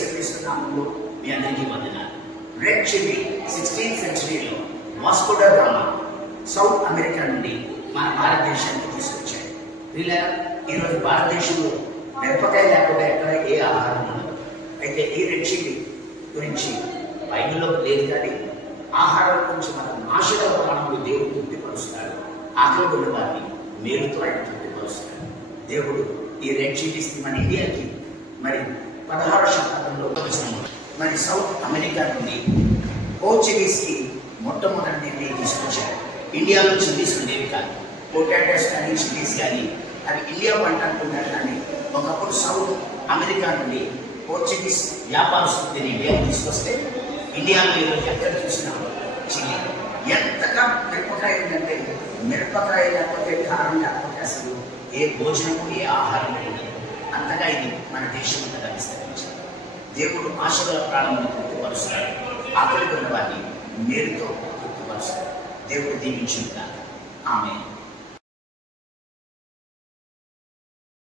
యేసుక్రీస్తు నామములో మీ అందరికీ వందనాలు. రెడ్ చిల్లీ 16th సెంచరీలో వాస్కో డా గామా సౌత్ అమెరికా నుండి మన భారతదేశానికి తీసుకొచ్చాడు. వీళ్ళ ఈరోజు భారతదేశంలో మిరపకాయ లేకుండా ఎక్కడ ఏ ఆహారం ఉండదు. అయితే ఈ రెడ్ చిల్లీ గురించి బైబిల్లో లేదు, కానీ ఆహారం గురించి మన ఆశల ప్రాణములు దేవుడు తృప్తిపరుస్తాడు. ఆకలి ఉన్న వారిని మేలుతో ఆయన తృప్తిపరుస్తాడు. దేవుడు ఈ రెడ్ చిల్లీస్ మన ఇండియాకి మరి 16వ శతాబ్దంలో మరి సౌత్ అమెరికా నుండి పోర్చుగీస్కి మొట్టమొదటి నిర్ణయం తీసుకొచ్చారు. ఇండియాలో చిల్లీస్ ఉండేవి కాదు, పొటాటోస్ కానీ చిల్లీస్ కానీ అవి ఇండియా పంట అనుకున్నారు. కానీ ఒకప్పుడు సౌత్ అమెరికా నుండి పోర్చుగీస్ వ్యాపారస్తులు దీన్ని ఇండియాకి తీసుకొస్తే ఇండియాలో ఈరోజు ఎక్కడ చూసినా చిల్లీ. ఎంతగా మిరపకాయ ఉందంటే మిరపకాయ లేకపోతే కారం లేకపోతే అసలు ఏ భోజనము ఏ ఆహారం ఉండదు. అంతగా ఇది మన దేశం అంతగా విస్తరించింది. దేవుడు ఆశల ప్రాణమును తృప్తిపరుస్తాడు, ఆకలి ఉన్న వారిని మేలుతో తృప్తిపరుస్తాడు. దేవుడు దీవించుగాక. ఆమేన్.